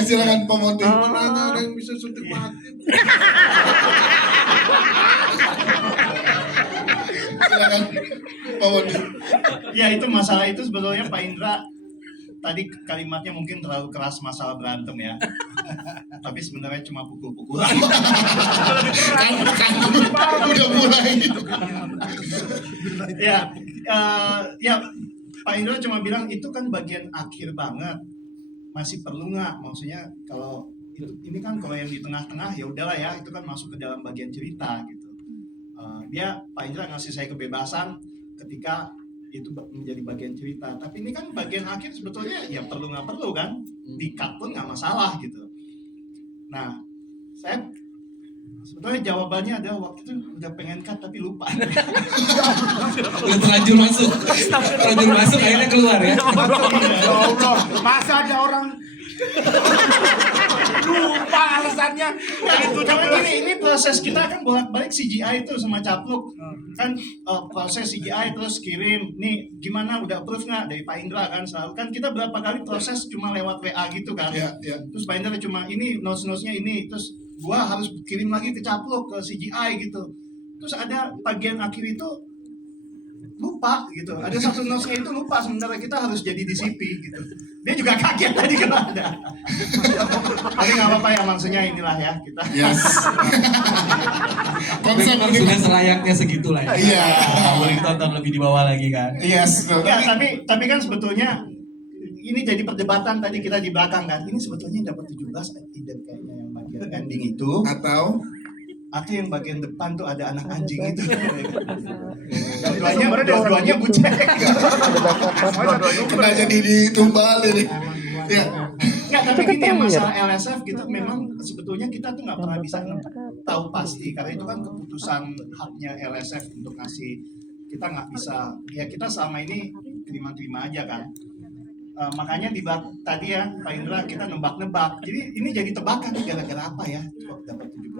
Silakan Pak Mondi. Mana ada yang bisa suntik mati? Silakan Pak Mondi. Ya itu masalah itu sebetulnya Pak Indra tadi kalimatnya mungkin terlalu keras masalah berantem ya. Tapi sebenarnya cuma pukul-pukulan. Kan udah mulai. Ya Pak Indra cuma bilang itu kan bagian akhir banget. Masih perlu nggak? Maksudnya kalau ini kan kalau yang di tengah-tengah ya udahlah ya, itu kan masuk ke dalam bagian cerita gitu. Dia Pak Indra ngasih saya kebebasan ketika itu menjadi bagian cerita. Tapi ini kan bagian akhir sebetulnya ya perlu nggak perlu kan? Di-cut pun nggak masalah gitu. Nah, saya sebetulnya jawabannya adalah waktu itu udah pengen cut tapi lupa. Udah terlanjur masuk akhirnya keluar ya. Ya Allah, masa ada orang lupa alasannya? Karena ini proses kita kan bolak-balik CGI itu sama capluk kan, proses CGI terus kirim nih gimana udah approve nggak dari Pak Indra kan, selalu kan kita berapa kali proses cuma lewat WA gitu kan. Ya. Terus Pak Indra cuma ini notes-notesnya ini, terus gua harus kirim lagi ke capluk ke CGI gitu. Terus ada bagian akhir itu lupa gitu, ada satu notes-nya itu lupa, sementara kita harus jadi DCP gitu. Dia juga kaget tadi kan ada. Tapi nggak apa-apa ya, maksudnya inilah ya kita. Yes. Konsep Memang sudah selayaknya segitulah ya. Iya. Nggak boleh ditonton lebih di bawah lagi kan. Yes. Ya, tapi kan sebetulnya ini jadi perdebatan tadi kita di belakang kan. Ini sebetulnya dapat 17 tidak kayaknya yang bagian ending itu, Atau yang bagian depan tuh ada anak anjing itu. Dua-duanya bucek. kena jadi ditumbal ini. Ya. Nggak, tapi gini ya, masalah LSF gitu memang sebetulnya kita tuh nggak pernah bisa tahu pasti karena itu kan keputusan haknya LSF untuk ngasih. Kita nggak bisa, ya kita selama ini terima-terima aja kan. Makanya tadi ya Pak Indra kita nebak-nebak. Jadi ini jadi tebakan gara-gara apa ya kok dapat 17.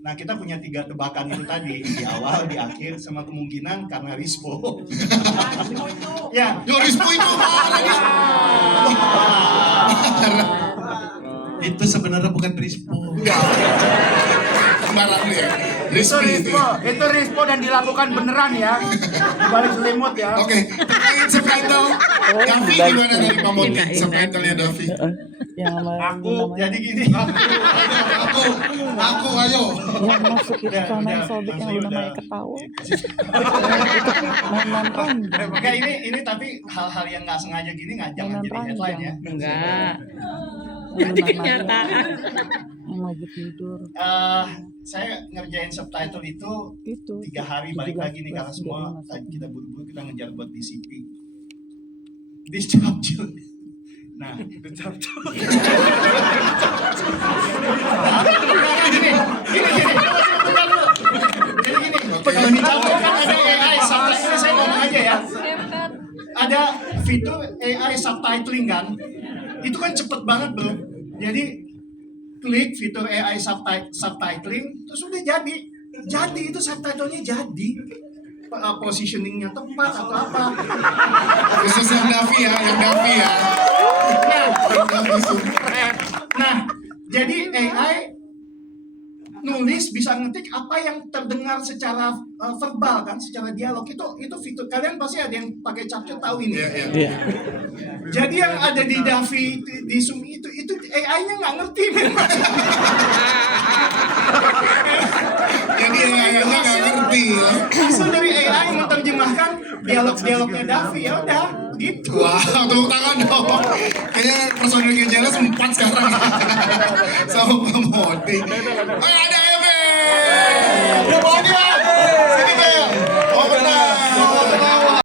Nah kita punya 3 tebakan itu tadi, di awal, di akhir, sama kemungkinan karena Rispo. Ya, Rispo itu Itu sebenarnya bukan Rispo. sembarang ya. Itu Rispo dan dilakukan beneran ya, di balik selimut ya. Oke, terkait subtitle, Davi gimana dari Pak Mondi? Subtitlenya Davi. Aku jadi gini. Aku ayo. Yang masuk itu sama yang sobek yang udah namanya ketawa. Main Enggak, ini tapi hal-hal yang nggak sengaja gini nggak jangan jadi headline ya. Enggak. Itu kenyataan. Yang lagi tidur. Saya ngerjain subtitle itu 3 hari balik lagi nih karena semua kita buru-buru kita ngejar buat DCP. Disjabjul. Nah, gini. Kalau dicampur kan ada AI subtitling, saya ngomong aja ya. Ada fitur AI subtitling kan, itu kan cepet banget bro. Jadi klik fitur AI subtitling, terus udah jadi itu subtitlenya jadi. Positioningnya tepat atau apa? Khusus yang Davi ya. Nah, jadi AI nulis bisa ngetik apa yang terdengar secara verbal kan, secara dialog itu fitur. Kalian pasti ada yang pakai capture tahu ini. Iya. Jadi yang ada di Davi di Zoom itu AI-nya nggak ngerti memang. Jadi AI-nya nggak ngerti ya. Hasil dari AI menerjemahkan dialog-dialognya Davi, ya udah gitu. Wah, tepuk tangan dong. Kayaknya personil Gejala sempat sekarang sama Pak Mondi. Oh, ada